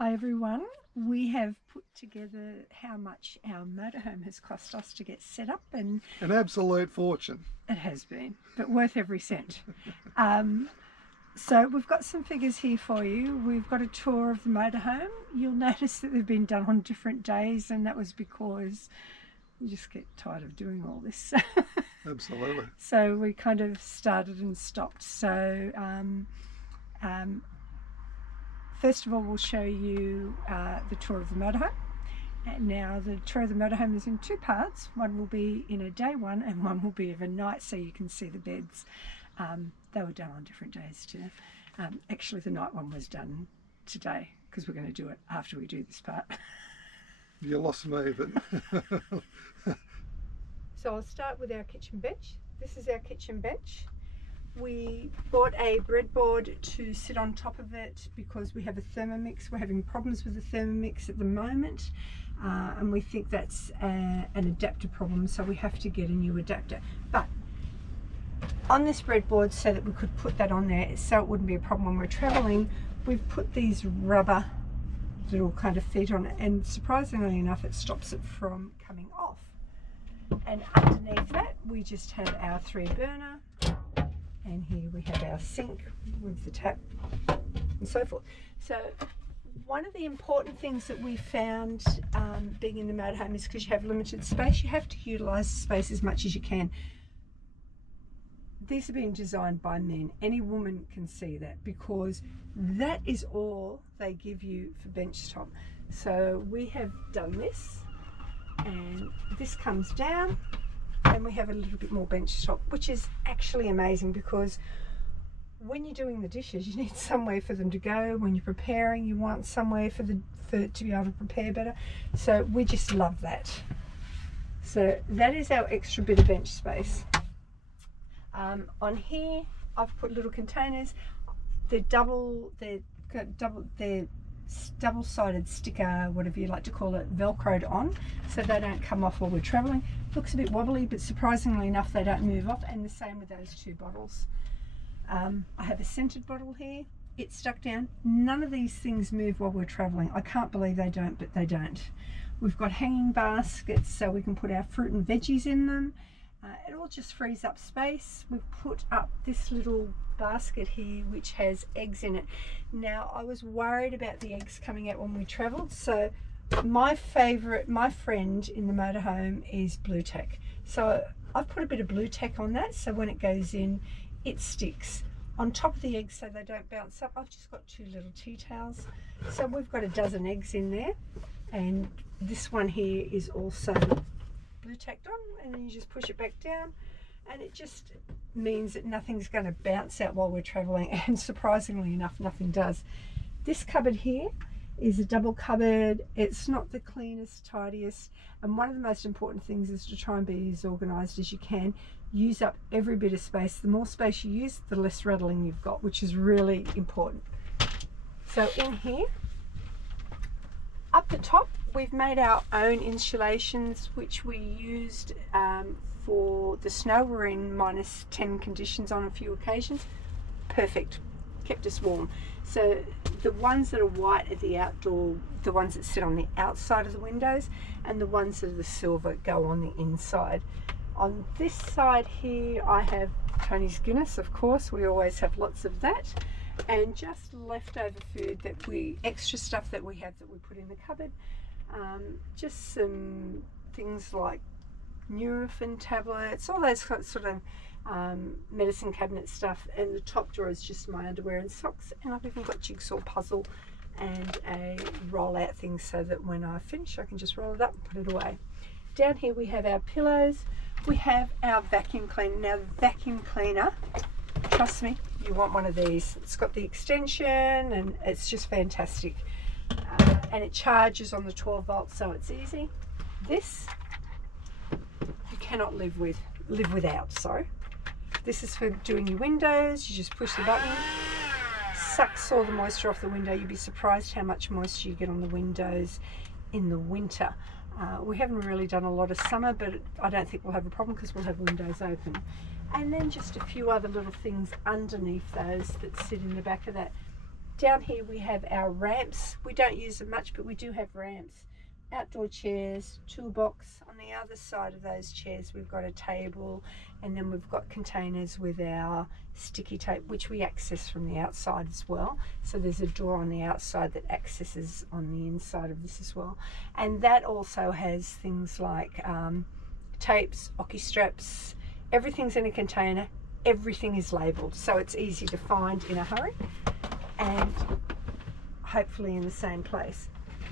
Hi everyone, we have put together how much our motorhome has cost us to get set up, and An absolute fortune. it has been, but worth every cent. So we've got some figures here for you. We've got a tour of the motorhome. You'll notice that they've been done on different days, and that was because you just get tired of doing all this. Absolutely. So we kind of started and stopped. So first of all, we'll show you the tour of the motorhome. And now the tour of the motorhome is in two parts. One will be in a day one and one will be of a night, so you can see the beds. They were done on different days too. Actually, the night one was done today because we're going to do it after we do this part. You lost me, but So I'll start with our kitchen bench. This is our kitchen bench. We bought a breadboard to sit on top of it because we have a Thermomix. We're having problems with the Thermomix at the moment, and we think that's an adapter problem, so we have to get a new adapter. But on this breadboard, so that we could put that on there so it wouldn't be a problem when we're traveling, we've put these rubber little kind of feet on it, and surprisingly enough it stops it from coming off. And underneath that we just have our 3-burner, and here we have our sink with the tap and so forth. So one of the important things that we found being in the motorhome is, because you have limited space, you have to utilise the space as much as you can. These are being designed by men. Any woman can see that, because that is all they give you for bench top. So we have done this, and this comes down, and we have a little bit more bench top, which is actually amazing, because when you're doing the dishes you need somewhere for them to go. When you're preparing, you want somewhere for it to be able to prepare better. So we just love that. So that is our extra bit of bench space. On here I've put little containers. They're double-sided sticker, whatever you like to call it, velcroed on, so they don't come off while we're traveling. Looks a bit wobbly, but surprisingly enough they don't move off, and the same with those two bottles. I have a scented bottle here. It's stuck down. None of these things move while we're traveling. I can't believe they don't, but they don't. We've got hanging baskets so we can put our fruit and veggies in them. It all just frees up space. We've put up this little basket here which has eggs in it. Now, I was worried about the eggs coming out when we travelled, so my friend in the motorhome is blue tack. So I've put a bit of blue tack on that, so when it goes in it sticks on top of the eggs so they don't bounce up. I've just got 2 little tea towels, so we've got a dozen eggs in there, and this one here is also blue tacked on, and then you just push it back down, and it just means that nothing's going to bounce out while we're traveling, and surprisingly enough nothing does. This cupboard here is a double cupboard. It's not the cleanest, tidiest, and one of the most important things is to try and be as organised as you can. Use up every bit of space. The more space you use, the less rattling you've got, which is really important. So in here, up the top, we've made our own insulations, which we used for the snow. We're in -10 conditions on a few occasions. Perfect, kept us warm. So the ones that are white are the outdoor, the ones that sit on the outside of the windows, and the ones that are the silver go on the inside. On this side here I have Tony's Guinness, of course, we always have lots of that, and just leftover food, extra stuff that we have that we put in the cupboard. Just some things like Nurofen tablets, all those sort of medicine cabinet stuff, and the top drawer is just my underwear and socks, and I've even got jigsaw puzzle and a roll out thing so that when I finish I can just roll it up and put it away. Down here we have our pillows. We have our vacuum cleaner. Now, the vacuum cleaner, trust me, you want one of these. It's got the extension and it's just fantastic, and it charges on the 12 volts, so it's easy. This you cannot live without. Sorry, this is for doing your windows. You just push the button, sucks all the moisture off the window. You'd be surprised how much moisture you get on the windows in the winter. We haven't really done a lot of summer, but I don't think we'll have a problem because we'll have windows open. And then just a few other little things underneath those that sit in the back of that. Down here we have our ramps. We don't use them much, but we do have ramps. Outdoor chairs, toolbox. On the other side of those chairs we've got a table, and then we've got containers with our sticky tape, which we access from the outside as well. So there's a door on the outside that accesses on the inside of this as well. And that also has things like tapes, hockey straps, everything's in a container, everything is labelled, so it's easy to find in a hurry and hopefully in the same place.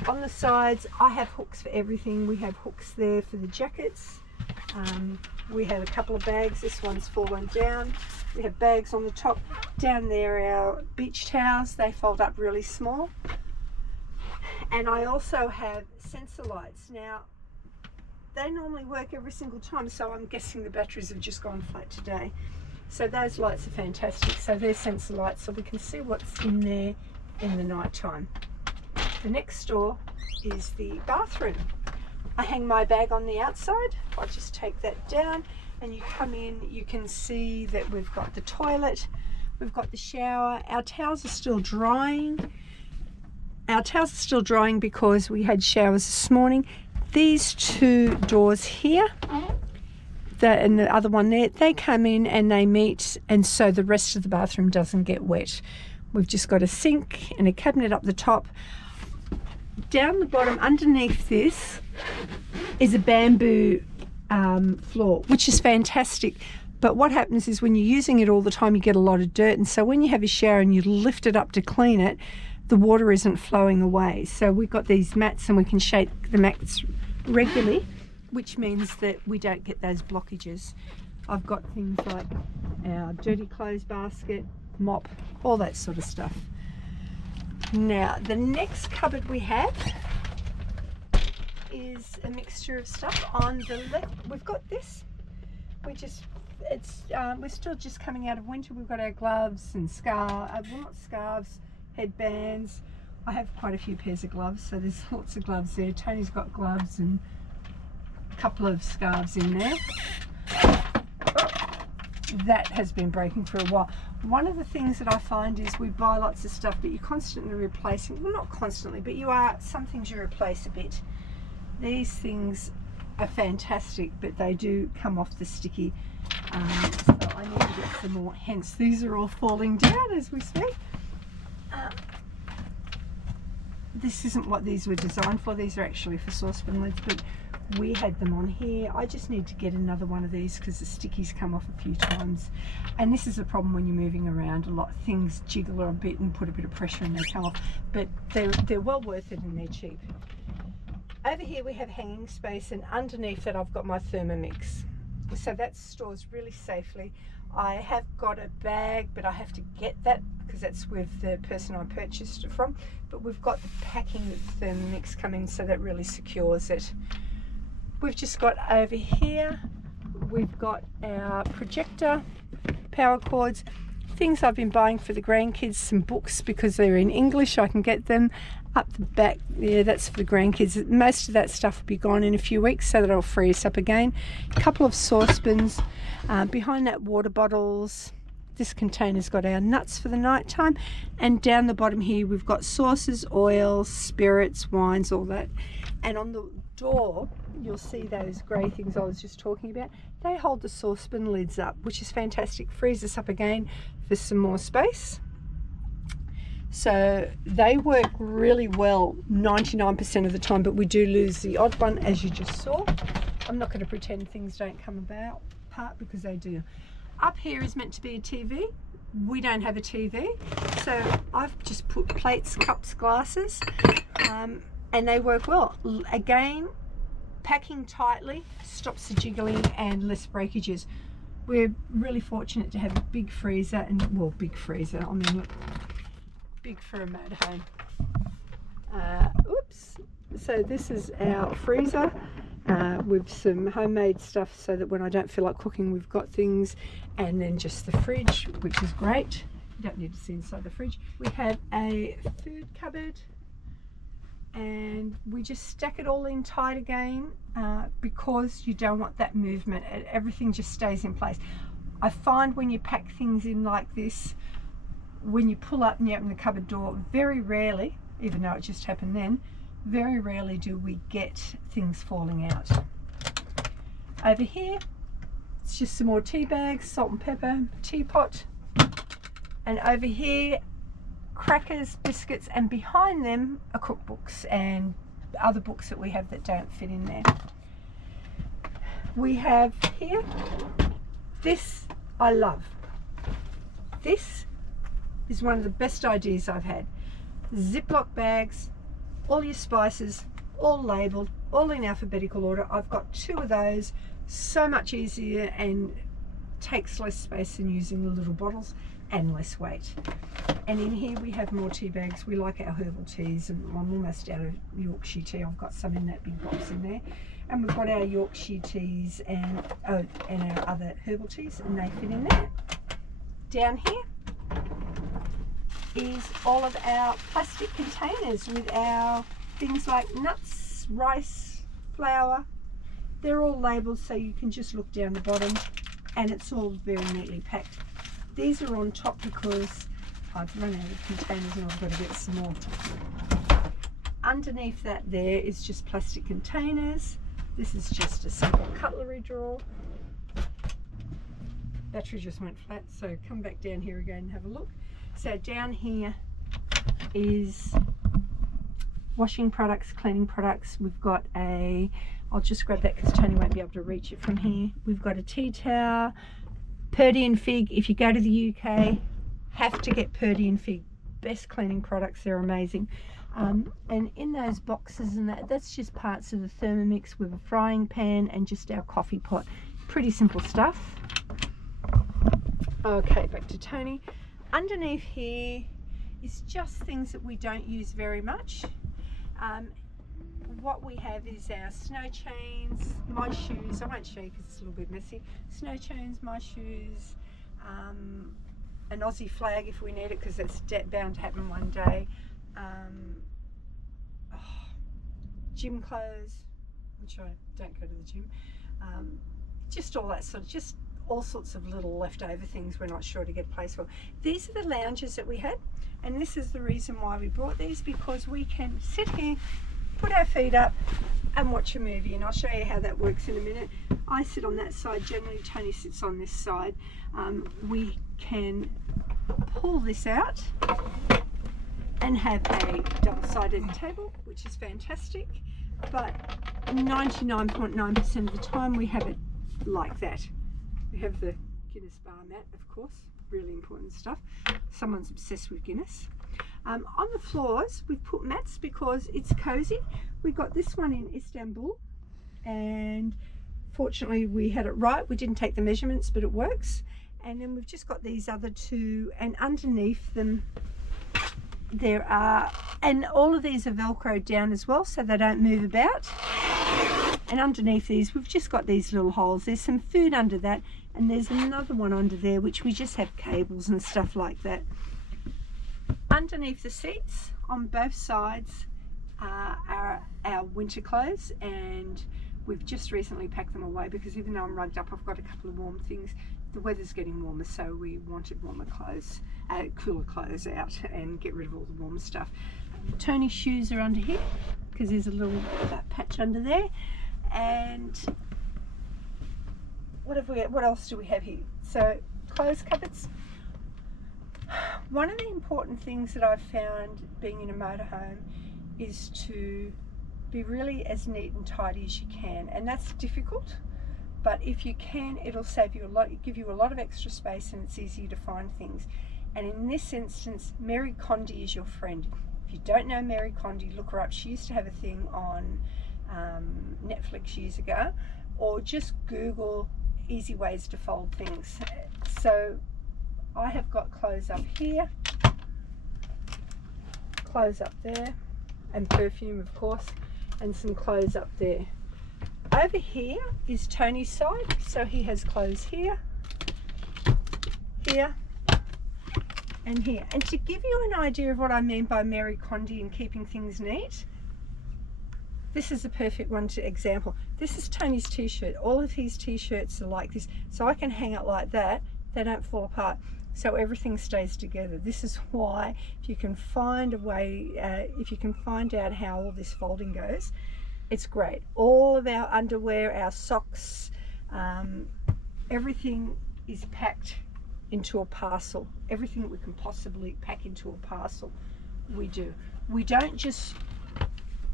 On the sides I have hooks for everything. We have hooks there for the jackets. We have a couple of bags. This one's fallen down. We have bags on the top. Down there our beach towels, they fold up really small. And I also have sensor lights. Now they normally work every single time, so I'm guessing the batteries have just gone flat today. So those lights are fantastic. So they're sensor lights, so we can see what's in there in the night time. The next door is the bathroom. I hang my bag on the outside. I just take that down and you come in, you can see that we've got the toilet, we've got the shower. Our towels are still drying. Our towels are still drying because we had showers this morning. These two doors here, and the other one there, they come in and they meet, and so the rest of the bathroom doesn't get wet. We've just got a sink and a cabinet up the top. Down the bottom underneath this is a bamboo floor, which is fantastic. But what happens is when you're using it all the time, you get a lot of dirt, and so when you have a shower and you lift it up to clean it, the water isn't flowing away. So we've got these mats and we can shake the mats regularly, which means that we don't get those blockages. I've got things like our dirty clothes basket, mop, all that sort of stuff. Now the next cupboard we have is a mixture of stuff. On the left we've got this. We're still just coming out of winter. We've got our gloves and scarves, headbands. I have quite a few pairs of gloves, so there's lots of gloves there. Tony's got gloves and a couple of scarves in there. That has been breaking for a while. One of the things that I find is we buy lots of stuff, but you're constantly replacing. Well, not constantly, but some things you replace a bit. These things are fantastic, but they do come off the sticky. So I need to get some more. Hence, these are all falling down as we speak. This isn't what these were designed for. These are actually for saucepan lids, but we had them on here. I just need to get another one of these because the stickies come off a few times, and this is a problem when you're moving around a lot. Things jiggle a bit and put a bit of pressure and they come off, but they're well worth it and they're cheap. Over here we have hanging space, and underneath that I've got my Thermomix, so that stores really safely. I have got a bag, but I have to get that because that's with the person I purchased it from, but we've got the packing Thermomix coming, so that really secures it. We've just got over here, we've got our projector, power cords, things I've been buying for the grandkids, some books because they're in English, I can get them. Up the back, yeah, that's for the grandkids. Most of that stuff will be gone in a few weeks, so that'll free us up again. A couple of saucepans, behind that water bottles. This container's got our nuts for the night time, and down the bottom here we've got sauces, oils, spirits, wines, all that. And on the door you'll see those grey things I was just talking about. They hold the saucepan lids up, which is fantastic. Frees us up again for some more space. So they work really well 99% of the time, but we do lose the odd one, as you just saw. I'm not going to pretend things don't come apart because they do. Up here is meant to be a TV. We don't have a TV, so I've just put plates, cups, glasses, and they work well. Again, packing tightly stops the jiggling and less breakages. We're really fortunate to have a big freezer, and well, big freezer, I mean, big for a motorhome. Oops. So this is our freezer with some homemade stuff so that when I don't feel like cooking we've got things, and then just the fridge, which is great. You don't need to see inside the fridge. We have a food cupboard, and we just stack it all in tight again because you don't want that movement. Everything just stays in place. I find when you pack things in like this, when you pull up and you open the cupboard door, very rarely, even though it just happened then, very rarely do we get things falling out. Over here, it's just some more tea bags, salt and pepper, teapot. And over here, crackers, biscuits, and behind them are cookbooks and other books that we have that don't fit in there. We have here, this I love. This is one of the best ideas I've had. Ziploc bags, all your spices, all labelled, all in alphabetical order. I've got 2 of those, so much easier and takes less space than using the little bottles and less weight. And in here we have more tea bags. We like our herbal teas, and I'm almost out of Yorkshire tea. I've got some in that big box in there. And we've got our Yorkshire teas and our other herbal teas, and they fit in there. Down here is all of our plastic containers with our things like nuts, rice, flour. They're all labelled so you can just look down the bottom, and it's all very neatly packed. These are on top because I've run out of containers and I've got to get some more. Underneath that there is just plastic containers. This is just a simple cutlery drawer. Battery just went flat, so come back down here again and have a look. So down here is washing products, cleaning products. We've got I'll just grab that because Tony won't be able to reach it from here. We've got a tea towel, Purdy and Fig. If you go to the UK, have to get Purdy and Fig. Best cleaning products, they're amazing. And in those boxes and that's just parts of the Thermomix with a frying pan and just our coffee pot. Pretty simple stuff. Okay, back to Tony. Underneath here is just things that we don't use very much. What we have is our snow chains, my shoes. I won't show you because it's a little bit messy. Snow chains, my shoes, an Aussie flag if we need it because that's bound to happen one day. Gym clothes, which I don't go to the gym. Just all that sort of, just all sorts of little leftover things we're not sure to get a place for. These are the lounges that we had, and this is the reason why we brought these, because we can sit here, put our feet up and watch a movie, and I'll show you how that works in a minute. I sit on that side, generally Tony sits on this side. We can pull this out and have a double-sided table, which is fantastic, but 99.9% of the time we have it like that. We have the Guinness bar mat, of course, really important stuff. Someone's obsessed with Guinness. On the floors, we've put mats because it's cozy. We got this one in Istanbul, and fortunately we had it right. We didn't take the measurements, but it works. And then we've just got these other 2, and underneath them there are, and all of these are velcroed down as well so they don't move about. And underneath these we've just got these little holes. There's some food under that, and there's another one under there which we just have cables and stuff like that. Underneath the seats on both sides are our winter clothes, and we've just recently packed them away because even though I'm rugged up, I've got a couple of warm things. The weather's getting warmer, so we wanted warmer clothes, cooler clothes out, and get rid of all the warm stuff. Tony's shoes are under here because there's a little patch under there. And what else do we have here? So clothes cupboards. One of the important things that I've found being in a motorhome is to be really as neat and tidy as you can, and that's difficult, but if you can, it'll save you a lot, give you a lot of extra space, and it's easier to find things. And in this instance, Mary Condi is your friend. If you don't know Mary Condi, look her up. She used to have a thing on Netflix years ago, or just Google easy ways to fold things. So I have got clothes up here, clothes up there, and perfume of course, and some clothes up there. Over here is Tony's side, so he has clothes here, here, and here. And to give you an idea of what I mean by Mary Condi and keeping things neat, this is a perfect one to example. This is Tony's t-shirt. All of his t-shirts are like this, so I can hang it like that. They don't fall apart. so everything stays together. This is why, if you can find a way, if you can find out how all this folding goes, it's great. All of our underwear, our socks, everything is packed into a parcel. Everything that we can possibly pack into a parcel, we do. We don't just,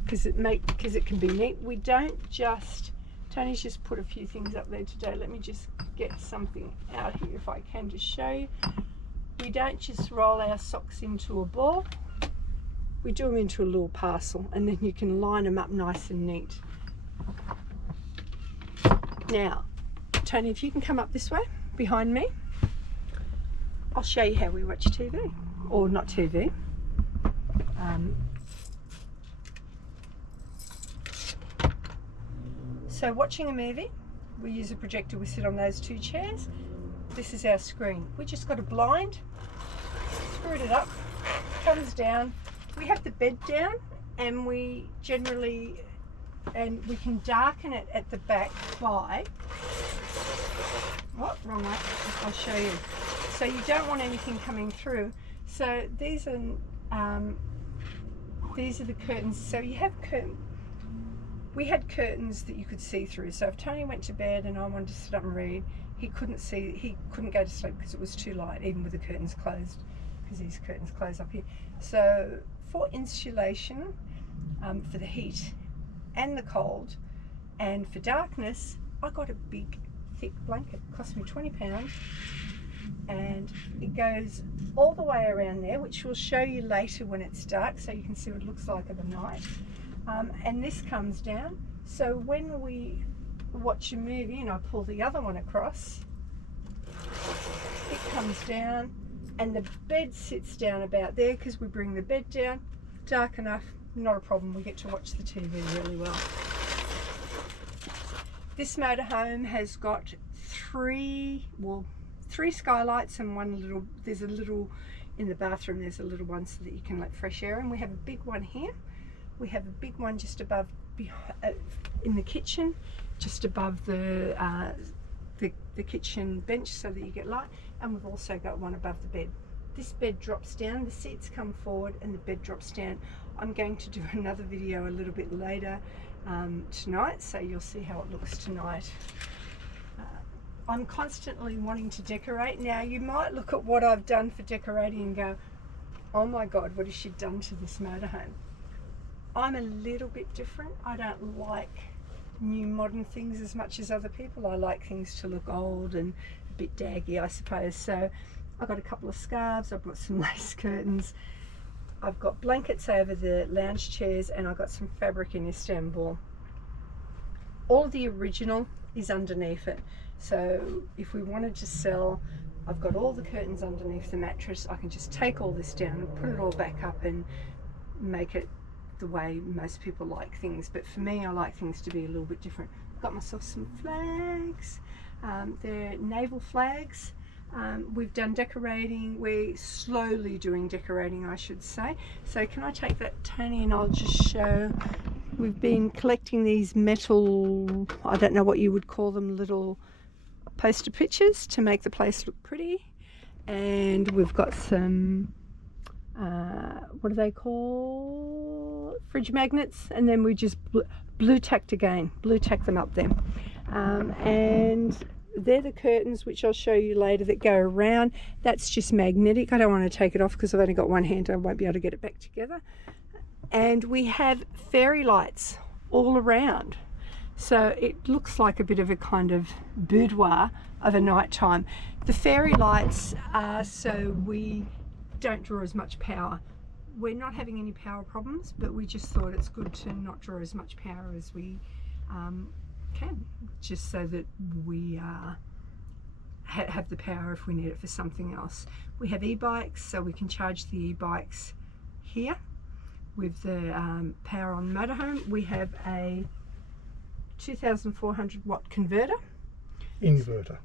because it can be neat, we don't just, Tony's just put a few things up there today. Let me just get something out here if I can to show you. We don't just roll our socks into a ball. We do them into a little parcel, and then you can line them up nice and neat. Now, Tony, if you can come up this way behind me, I'll show you how we watch TV, or not TV. So watching a movie, we use a projector, we sit on those two chairs. This is our screen. We just got a blind, screwed it up, comes down. We have the bed down, and we generally, and we can darken it at the back by, what, wrong way, I'll show you. So you don't want anything coming through. So these are the curtains. So you have we had curtains that you could see through. So if Tony went to bed and I wanted to sit up and read, he couldn't go to sleep because it was too light, even with the curtains closed, because these curtains close up here. So for insulation, for the heat and the cold, and for darkness, I got a big thick blanket. It cost me £20, and it goes all the way around there, which we'll show you later when it's dark, so you can see what it looks like at the night. And this comes down, so when we watch a movie and I pull the other one across, it comes down, and the bed sits down about there, because we bring the bed down dark enough, not a problem. We get to watch the TV really well. This motorhome has got three skylights and one little, there's a little in the bathroom, there's a little one so that you can let fresh air in. We have a big one here. We have a big one just above, in the kitchen, just above the kitchen bench so that you get light, and we've also got one above the bed. This bed drops down, the seats come forward and the bed drops down. I'm going to do another video a little bit later tonight, so you'll see how it looks tonight. I'm constantly wanting to decorate. Now you might look at what I've done for decorating and go, oh my God, what has she done to this motorhome? I'm a little bit different. I don't like new modern things as much as other people. I like things to look old and a bit daggy, I suppose. So I've got a couple of scarves, I've got some lace curtains, I've got blankets over the lounge chairs, and I've got some fabric in Istanbul. All the original is underneath it. So if we wanted to sell, I've got all the curtains underneath the mattress. I can just take all this down and put it all back up and make it the way most people like things. But for me, I like things to be a little bit different. I've got myself some flags. They're naval flags. We've done decorating. We're slowly doing decorating, I should say. So can I take that, Tony, and I'll just show. We've been collecting these metal, I don't know what you would call them, little poster pictures to make the place look pretty. And we've got some, what do they call, fridge magnets, and then we just blue tacked them up there. And they're the curtains, which I'll show you later, that go around. That's just magnetic. I don't want to take it off because I've only got one hand. I won't be able to get it back together. And we have fairy lights all around. So it looks like a bit of a kind of boudoir of a night time. The fairy lights are so we don't draw as much power. We're not having any power problems, but we just thought it's good to not draw as much power as we can, just so that we have the power if we need it for something else. We have e-bikes, so we can charge the e-bikes here with the power on the motorhome. We have a 2,400 watt converter. Inverter,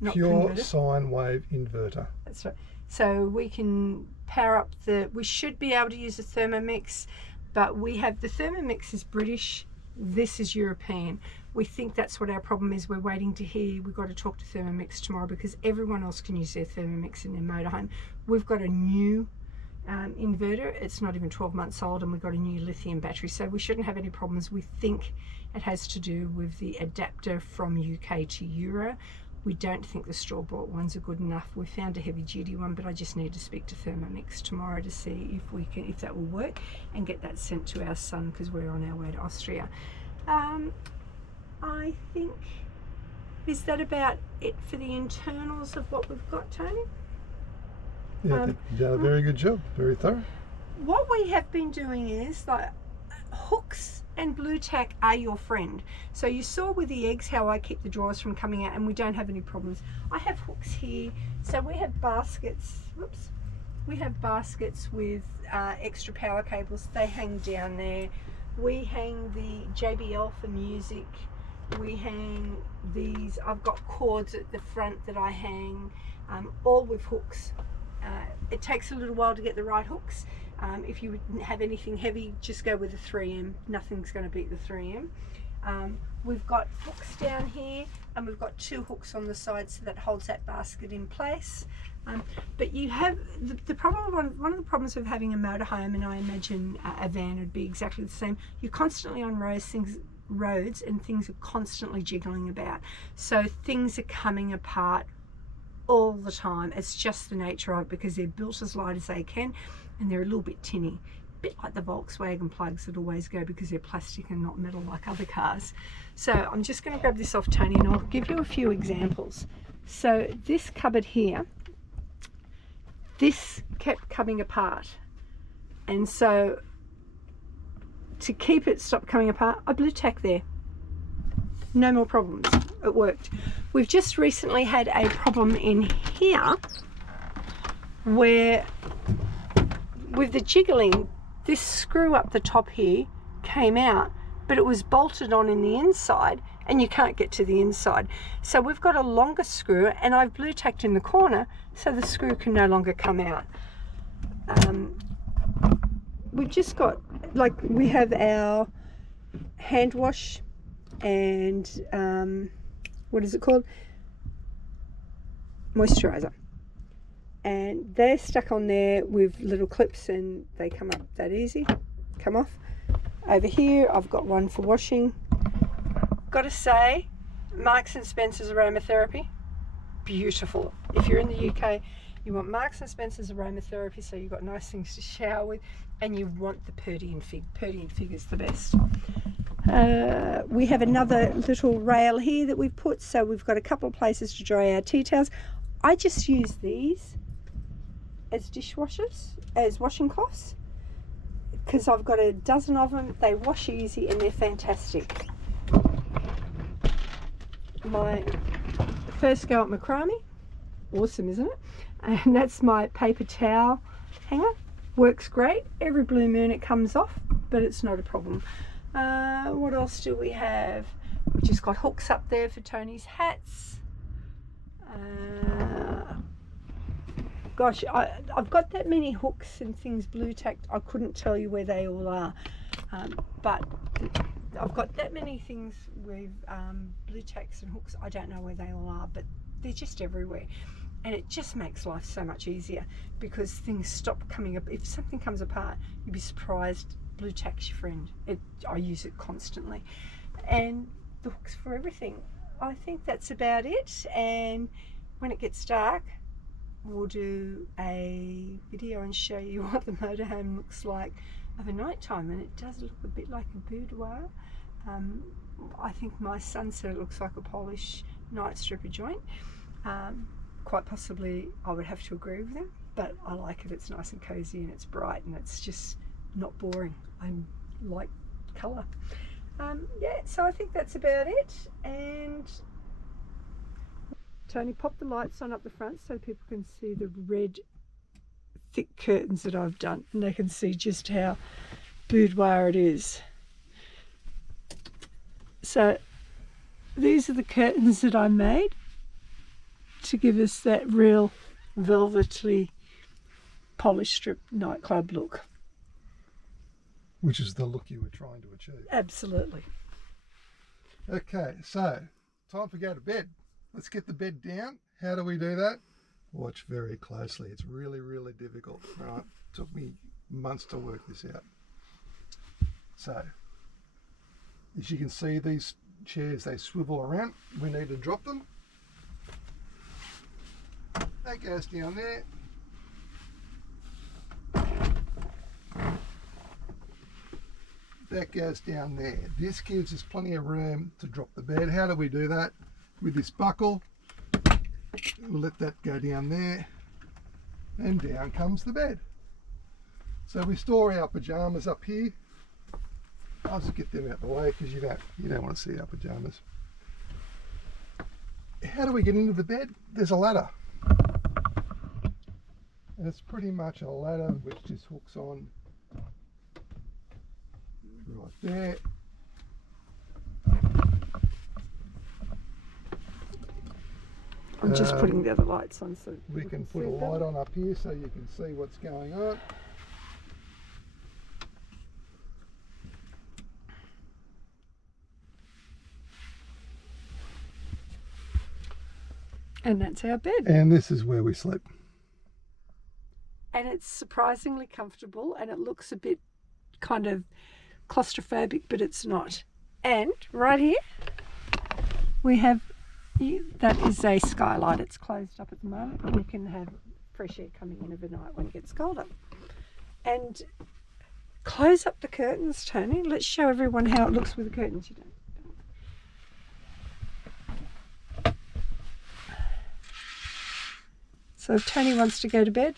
not pure converter. sine wave inverter. That's right. So we can power up we should be able to use a Thermomix, but we have, the Thermomix is British, this is European. We think that's what our problem is. We're waiting to hear. We've got to talk to Thermomix tomorrow because everyone else can use their Thermomix in their motorhome. We've got a new inverter. It's not even 12 months old, and we've got a new lithium battery, so we shouldn't have any problems. We think it has to do with the adapter from UK to Euro. We don't think the store-bought ones are good enough. We found a heavy-duty one, but I just need to speak to Thermomix tomorrow to see if that will work and get that sent to our son because we're on our way to Austria. I think, is that about it for the internals of what we've got, Tony? Yeah, I think you've done a very good job. Very thorough. What we have been doing is like hooks and blue tack are your friend. So you saw with the eggs how I keep the drawers from coming out, and we don't have any problems. I have hooks here, so we have baskets. Whoops. We have baskets with extra power cables. They hang down there. We hang the JBL for music. We hang these. I've got cords at the front that I hang, all with hooks. It takes a little while to get the right hooks. If you have anything heavy, just go with a 3M. Nothing's going to beat the 3M. We've got hooks down here, and we've got 2 hooks on the side, so that holds that basket in place. But you have the problem. One of the problems with having a motorhome, and I imagine a van would be exactly the same. You're constantly on roads, and things are constantly jiggling about. So things are coming apart all the time. It's just the nature of it because they're built as light as they can, and they're a little bit tinny, a bit like the Volkswagen plugs that always go because they're plastic and not metal like other cars. So I'm just going to grab this off Tony and I'll give you a few examples. So this cupboard here, this kept coming apart, and so to keep it stop coming apart, I blue tack there. No more problems. It worked. We've just recently had a problem in here where with the jiggling, this screw up the top here came out, but it was bolted on in the inside and you can't get to the inside. So we've got a longer screw, and I've blue tacked in the corner so the screw can no longer come out. We've just got, like, we have our hand wash and what is it called? Moisturizer. And they're stuck on there with little clips, and they come up that easy, come off. Over here I've got one for washing. Got to say, Marks and Spencer's aromatherapy, beautiful. If you're in the UK, you want Marks and Spencer's aromatherapy, so you've got nice things to shower with, and you want the Purdy and Fig. Purdy and Fig is the best. We have another little rail here that we've put, so we've got a couple of places to dry our tea towels. I just use these as dishwashers, as washing cloths, because I've got a dozen of them. They wash easy and they're fantastic. My first go at macrame, awesome, isn't it? And that's my paper towel hanger. Works great. Every blue moon it comes off, but it's not a problem. What else do we have? We've just got hooks up there for Tony's hats. Gosh, I've got that many hooks and things blue tacked, I couldn't tell you where they all are. But I've got that many things with blue tacks and hooks, I don't know where they all are, but they're just everywhere. And it just makes life so much easier because things stop coming up. If something comes apart, you'd be surprised. Blue tack's your friend. I use it constantly. And the hooks for everything. I think that's about it. And when it gets dark, we'll do a video and show you what the motorhome looks like over night time. And it does look a bit like a boudoir. I think my son said it looks like a Polish night stripper joint. Quite possibly I would have to agree with him, but I like it. It's nice and cozy and it's bright and it's just not boring. I like colour. Yeah, so I think that's about it. And Tony, pop the lights on up the front so people can see the red thick curtains that I've done, and they can see just how boudoir it is. So these are the curtains that I made to give us that real velvety polish strip nightclub look. Which is the look you were trying to achieve. Absolutely. Okay, so time to go to bed. Let's get the bed down. How do we do that? Watch very closely. It's really, really difficult. Right? Took me months to work this out. So, as you can see, these chairs, they swivel around. We need to drop them. That goes down there. That goes down there. This gives us plenty of room to drop the bed. How do we do that? With this buckle, we'll let that go down there, and down comes the bed. So we store our pajamas up here. I'll just get them out of the way because you don't want to see our pajamas. How do we get into the bed? There's a ladder. And it's pretty much a ladder which just hooks on right there. I'm just putting the other lights on so we can put a light on up here so you can see what's going on. And that's our bed. And this is where we sleep. And it's surprisingly comfortable, and it looks a bit kind of claustrophobic, but it's not. And right here we have, that is a skylight. It's closed up at the moment, but we can have fresh air coming in overnight when it gets colder. And close up the curtains, Tony. Let's show everyone how it looks with the curtains. You don't. So if Tony wants to go to bed,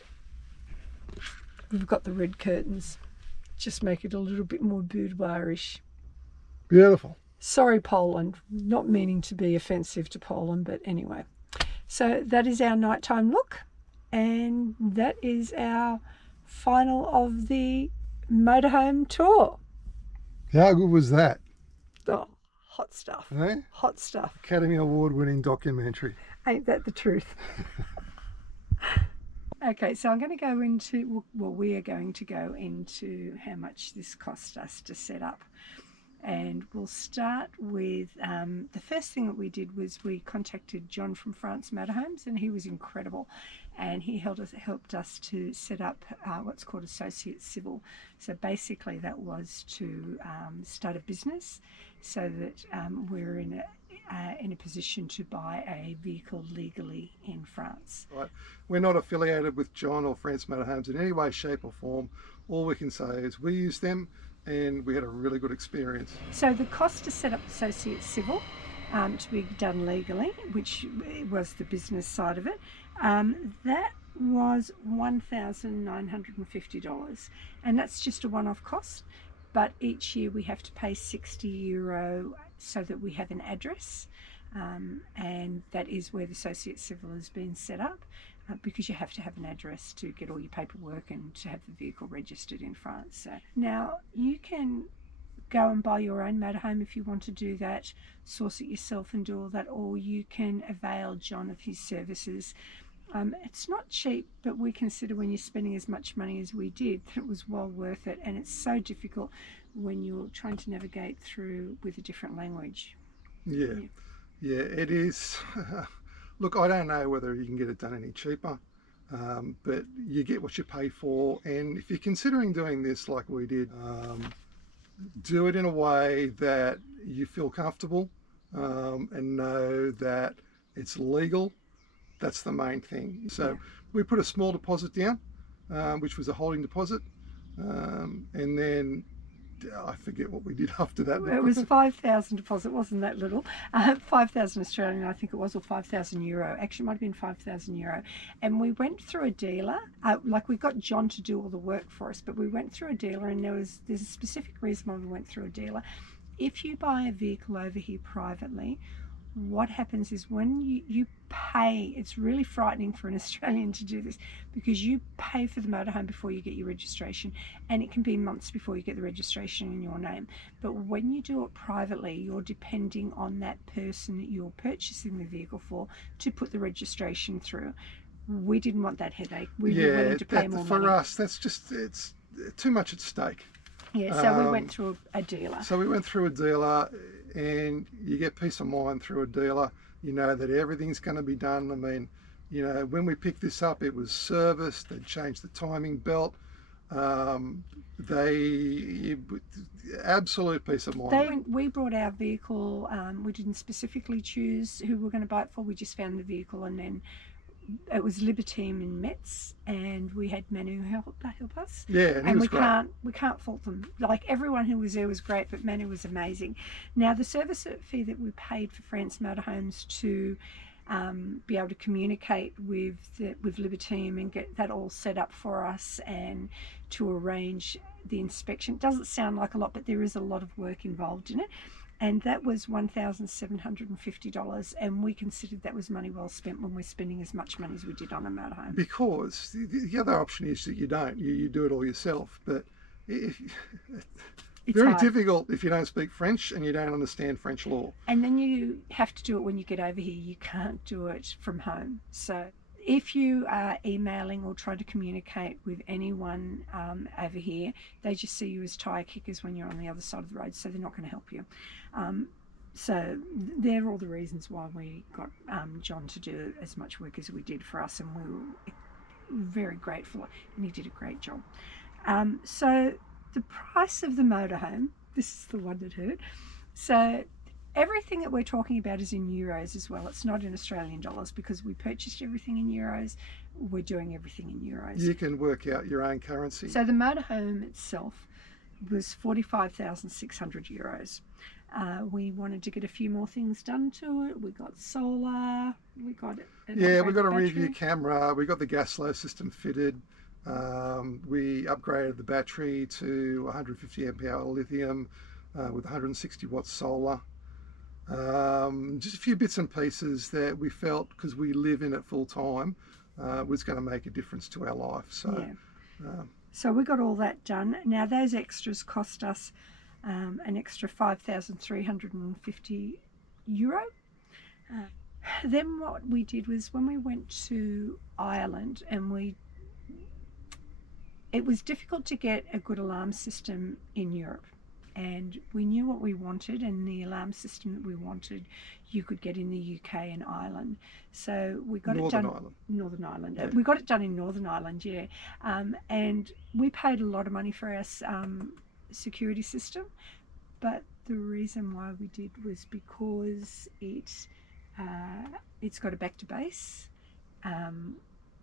we've got the red curtains. Just make it a little bit more boudoir-ish. Beautiful. Sorry, Poland. Not meaning to be offensive to Poland, but anyway. So that is our nighttime look, and that is our final of the motorhome tour. How good was that? Oh, hot stuff. Eh? Hot stuff. Academy Award winning documentary. Ain't that the truth? Okay, so I'm going to go into, well, we are going to go into how much this cost us to set up. And we'll start with, the first thing that we did was we contacted John from France Motorhomes, and he was incredible. And he helped us to set up what's called Associate Civil. So basically that was to start a business so that we're in a position to buy a vehicle legally in France. Right. We're not affiliated with John or France Motorhomes in any way, shape or form. All we can say is we use them and we had a really good experience. So the cost to set up Associate Civil to be done legally, which was the business side of it, that was $1,950, and that's just a one-off cost. But each year we have to pay €60 so that we have an address, and that is where the Associate Civil has been set up, because you have to have an address to get all your paperwork and to have the vehicle registered in France. So now you can go and buy your own motorhome if you want to do that, source it yourself and do all that, or you can avail John of his services. It's not cheap, but we consider when you're spending as much money as we did that it was well worth it. And it's so difficult when you're trying to navigate through with a different language. Yeah, it is. Look, I don't know whether you can get it done any cheaper, but you get what you pay for. And if you're considering doing this like we did, do it in a way that you feel comfortable and know that it's legal. That's the main thing. So we put a small deposit down, which was a holding deposit, and then I forget what we did after that. It was 5,000 deposit, wasn't that little? 5,000 Australian, I think it was, or 5,000 euro. Actually, it might have been 5,000 euro. And we went through a dealer, like we got John to do all the work for us, but we went through a dealer, and there's a specific reason why we went through a dealer. If you buy a vehicle over here privately, what happens is when you pay, it's really frightening for an Australian to do this, because you pay for the motorhome before you get your registration, and it can be months before you get the registration in your name. But when you do it privately, you're depending on that person that you're purchasing the vehicle for to put the registration through. We didn't want that headache. We were willing to pay more money. For us, that's just, it's too much at stake. Yeah, so we went through a dealer. So we went through a dealer, and you get peace of mind through a dealer. You know that everything's going to be done. I mean, you know, when we picked this up, it was serviced. They changed the timing belt. Absolute peace of mind. We brought our vehicle. We didn't specifically choose who we were going to buy it for. We just found the vehicle, and then it was Libertine in Metz, and we had Manu help us. Yeah, and he was great. We can't fault them. Like, everyone who was there was great, but Manu was amazing. Now, the service fee that we paid for France Motorhomes to be able to communicate with Libertine and get that all set up for us, and to arrange the inspection, doesn't sound like a lot, but there is a lot of work involved in it. And that was $1,750, and we considered that was money well spent when we're spending as much money as we did on a motorhome. Because the other option is that you don't. You do it all yourself. But it's very hard. Difficult if you don't speak French and you don't understand French law. And then you have to do it when you get over here. You can't do it from home. So if you are emailing or trying to communicate with anyone over here, they just see you as tyre kickers when you're on the other side of the road, so they're not going to help you. So they're all the reasons why we got John to do as much work as we did for us, and we were very grateful, and he did a great job. So the price of the motorhome, this is the one that hurt. So everything that we're talking about is in euros as well. It's not in Australian dollars, because we purchased everything in euros. We're doing everything in euros. You can work out your own currency. So the motorhome itself was 45,600 euros. We wanted to get a few more things done to it. We got solar. We got we got a rear view camera. We got the gas flow system fitted. We upgraded the battery to 150 amp hour lithium with 160 watt solar. Just a few bits and pieces that we felt, because we live in it full time, was going to make a difference to our life. So, so we got all that done. Now, those extras cost us an extra €5,350. Then what we did was, when we went to Ireland, and it was difficult to get a good alarm system in Europe. And we knew what we wanted, and the alarm system that we wanted you could get in the UK and Ireland. So we got Northern Ireland. Yeah. We got it done in Northern Ireland, yeah. And we paid a lot of money for our security system, but the reason why we did was because it's got a back to base.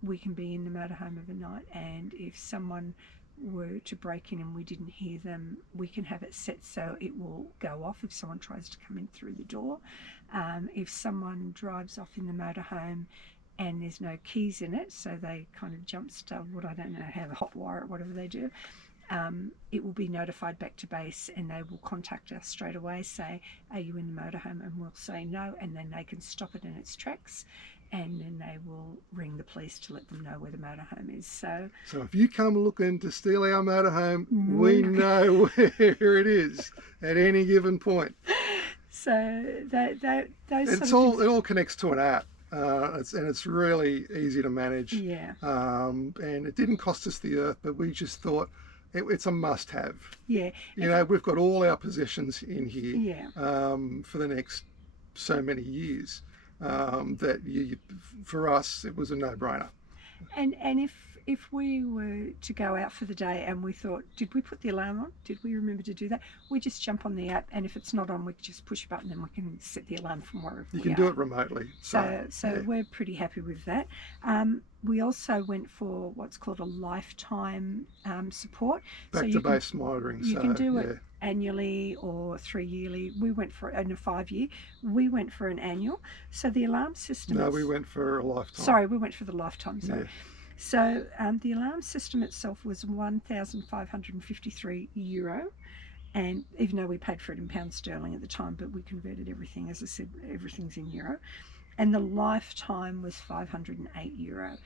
We can be in the motorhome overnight, and if someone were to break in and we didn't hear them, we can have it set so it will go off if someone tries to come in through the door. If someone drives off in the motorhome and there's no keys in it, so they kind of jump start, I don't know, have a hot wire or whatever they do, it will be notified back to base, and they will contact us straight away, say, are you in the motorhome? And we'll say no, and then they can stop it in its tracks, and then they will ring the police to let them know where the motorhome is. So if you come looking to steal our motorhome, we know where it is at any given point. So those it all connects to an app. And it's really easy to manage. Yeah. And it didn't cost us the earth, but we just thought it's a must-have. Yeah. You know, we've got all our possessions in here. Yeah. For the next so many years. That for us, it was a no-brainer. And if we were to go out for the day and we thought, did we put the alarm on? Did we remember to do that? We just jump on the app, and if it's not on, we just push a button and we can set the alarm from wherever we are. You can do it remotely. So yeah. We're pretty happy with that. We also went for what's called a lifetime support. Back to base monitoring. You can do it annually or 3 yearly. We went for in a 5 year. We went for an annual. So the alarm system. No, we went for a lifetime. Sorry, we went for the lifetime. Sorry. Yeah. So the alarm system itself was €1,553, and even though we paid for it in pounds sterling at the time, but we converted everything, as I said, everything's in euro, and the lifetime was €508.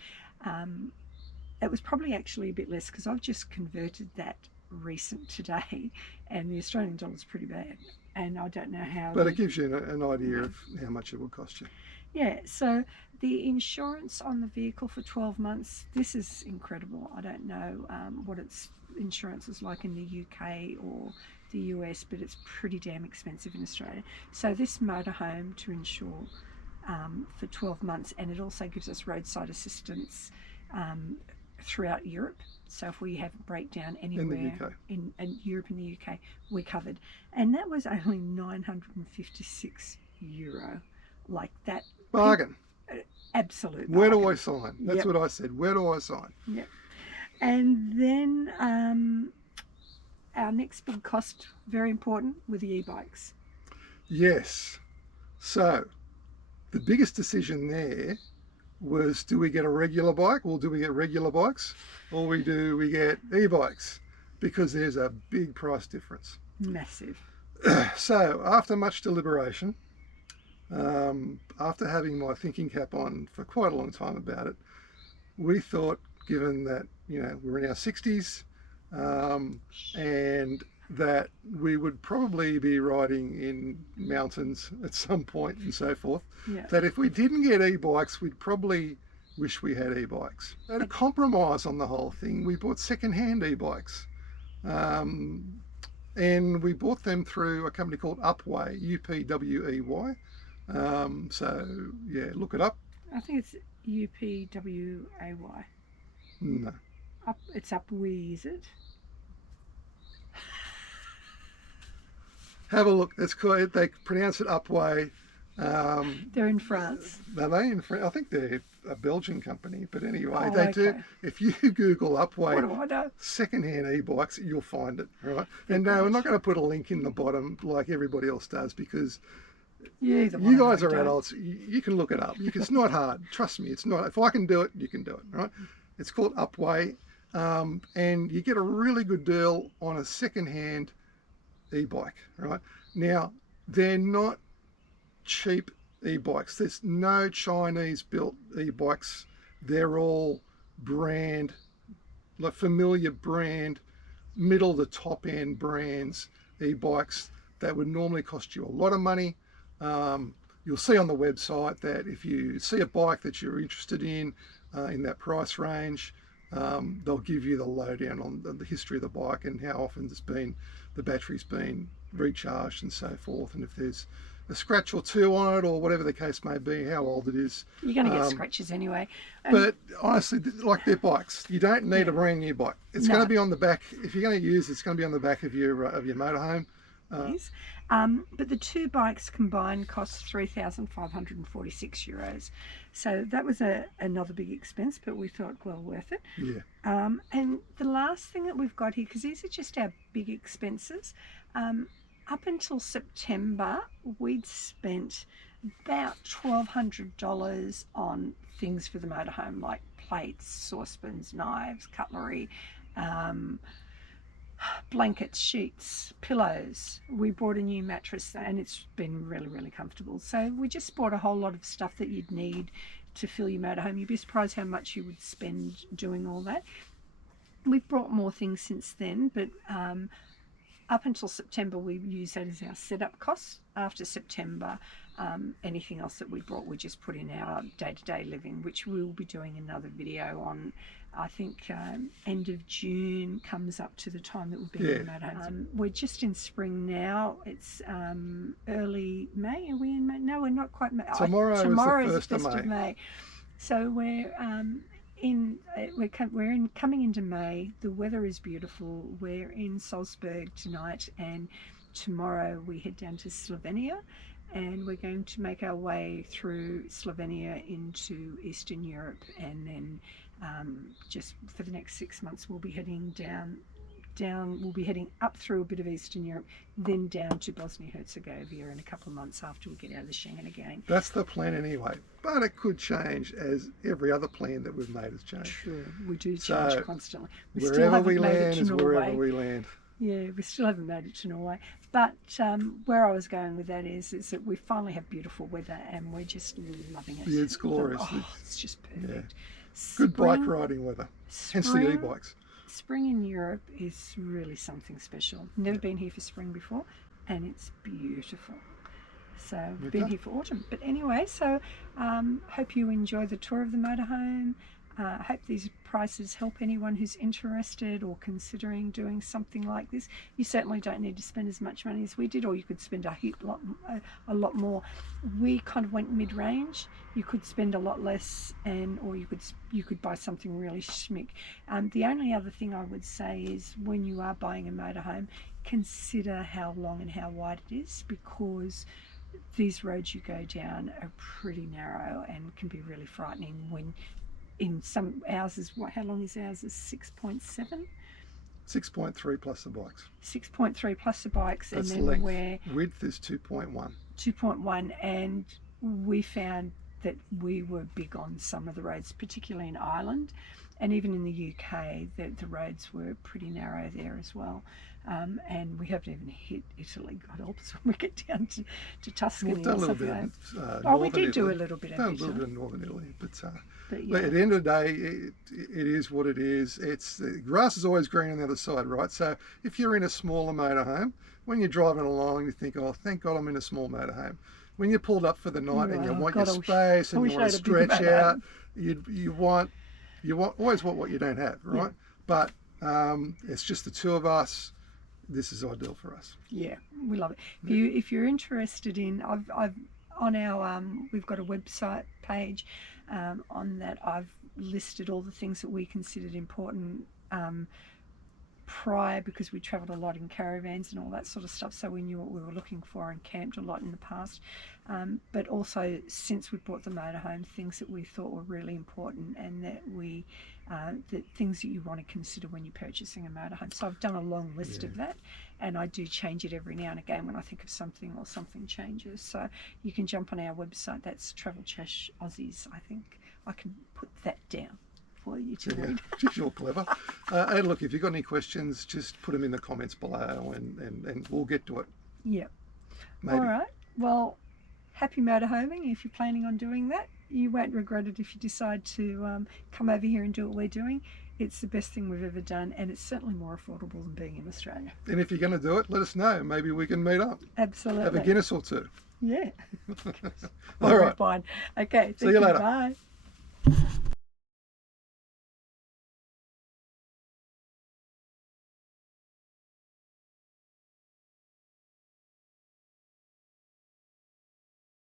It was probably actually a bit less, because I've just converted that recent today, and the Australian dollar is pretty bad, and I don't know how. But it gives you an idea of how much it would cost you. Yeah, so the insurance on the vehicle for 12 months, this is incredible. I don't know what its insurance is like in the UK or the US, but it's pretty damn expensive in Australia. So this motorhome to insure for 12 months, and it also gives us roadside assistance throughout Europe. So if we have a breakdown anywhere in Europe and the UK, we're covered. And that was only €956. Like that. Bargain. Absolute bargain. Where do I sign? That's Yep. what I said. Where do I sign? Yep. And then our next big cost, very important, were the e-bikes. Yes. So the biggest decision there was, do we get a regular bike, or do we get regular bikes, or we get e-bikes? Because there's a big price difference. Massive. So after much deliberation, after having my thinking cap on for quite a long time about it, we thought, given that, you know, we're in our 60s, and that we would probably be riding in mountains at some point and so forth, that if we didn't get e-bikes, we'd probably wish we had e-bikes. So to compromise on the whole thing, we bought second-hand e-bikes. And we bought them through a company called Upway, UPWEY. So yeah, look it up. I think it's UPWAY. No. It's Upway, is it? Have a look. It's called, they pronounce it Upway. They're in France. Are they in France? I think they're a Belgian company, but anyway, Oh, do. If you Google Upway What do I know? second-hand e-bikes, you'll find it, right? And no, we're not going to put a link in the bottom like everybody else does, because you guys are adults. You can look it up. It's not hard. Trust me, it's not. If I can do it, you can do it, right? It's called Upway, and you get a really good deal on a second-hand e-bike, right? Now, they're not cheap e-bikes. There's no Chinese built e-bikes. They're all brand, like familiar brand, middle to top end brands e-bikes that would normally cost you a lot of money. You'll see on the website that if you see a bike that you're interested in that price range, they'll give you the lowdown on the history of the bike and how often the battery's been recharged and so forth, and if there's a scratch or two on it, or whatever the case may be, how old it is. You're going to get scratches anyway. But honestly, like, they're bikes. You don't need a brand new bike. It's going to be on the back. If you're going to use it, it's going to be on the back of your motorhome. But the two bikes combined cost €3,546. So that was another big expense, but we thought well worth it. Yeah. And the last thing that we've got here, because these are just our big expenses, up until September, we'd spent about $1,200 on things for the motorhome, like plates, saucepans, knives, cutlery, blankets, sheets, pillows. We bought a new mattress and it's been really, really comfortable. So we just bought a whole lot of stuff that you'd need to fill your motorhome. You'd be surprised how much you would spend doing all that. We've brought more things since then, but up until September, we use that as our setup costs. After September, anything else that we brought, we just put in our day-to-day living, which we'll be doing another video on. I think end of June comes up to the time that we'll be in the motorhome. We're just in spring now. It's early May. Are we in May? No, we're not quite May. Tomorrow is the 1st of May. So we're coming into May. The weather is beautiful. We're in Salzburg tonight, and tomorrow we head down to Slovenia, and we're going to make our way through Slovenia into Eastern Europe, and then just for the next 6 months we'll be heading down. We'll be heading up through a bit of Eastern Europe, then down to Bosnia-Herzegovina in a couple of months after we get out of the Schengen again. That's the plan anyway, but it could change, as every other plan that we've made has changed. True, we do change constantly. Wherever we land is wherever we land. Yeah, we still haven't made it to Norway. But where I was going with that is that we finally have beautiful weather and we're just loving it. Yeah, it's glorious. It's just perfect. Yeah. Good bike riding weather, hence the e-bikes. Spring in Europe is really something special. Never been here for spring before, and it's beautiful. So we've been here for autumn. But anyway, so hope you enjoy the tour of the motorhome. Hope these prices help anyone who's interested or considering doing something like this. You certainly don't need to spend as much money as we did, or you could spend a lot more. We kind of went mid-range. You could spend a lot less, or you could buy something really schmick. The only other thing I would say is when you are buying a motorhome, consider how long and how wide it is, because these roads you go down are pretty narrow and can be really frightening. When in some, ours is what, how long is ours? Is 6.7? 6.3 plus the bikes. 6.3 plus the bikes. That's and then length. we're Width is 2.1. 2.1, and we found that we were big on some of the roads, particularly in Ireland, and even in the UK, the roads were pretty narrow there as well. And we haven't even hit Italy, God help us, when we get down to Tuscany. We've done a little bit of we did do a little bit of Italy. Italy. A little bit of Northern Italy, But but at the end of the day, it is what it is. The grass is always green on the other side, right? So if you're in a smaller motorhome, when you're driving along, you think, oh, thank God I'm in a small motorhome. When you're pulled up for the night and you want your space and you want to stretch out, you always want what you don't have, right? Yeah. But it's just the two of us. This is ideal for us. Yeah, we love it. If you're interested in, I've on our we've got a website page. On that, I've listed all the things that we considered important prior, because we travelled a lot in caravans and all that sort of stuff, so we knew what we were looking for and camped a lot in the past. But also, since we bought the motorhome, things that we thought were really important, and that that things that you want to consider when you're purchasing a motorhome. So I've done a long list of that, and I do change it every now and again when I think of something or something changes. So you can jump on our website. That's Travel Chash Aussies. I think I can put that down for you to read. You're clever. And look, if you've got any questions, just put them in the comments below, and we'll get to it. Yeah. Maybe. All right. Well, happy motorhoming if you're planning on doing that. You won't regret it if you decide to come over here and do what we're doing. It's the best thing we've ever done, and it's certainly more affordable than being in Australia. And if you're going to do it, let us know. Maybe we can meet up. Absolutely. Have a Guinness or two. Yeah. All right. Fine. Okay. See you later. Bye.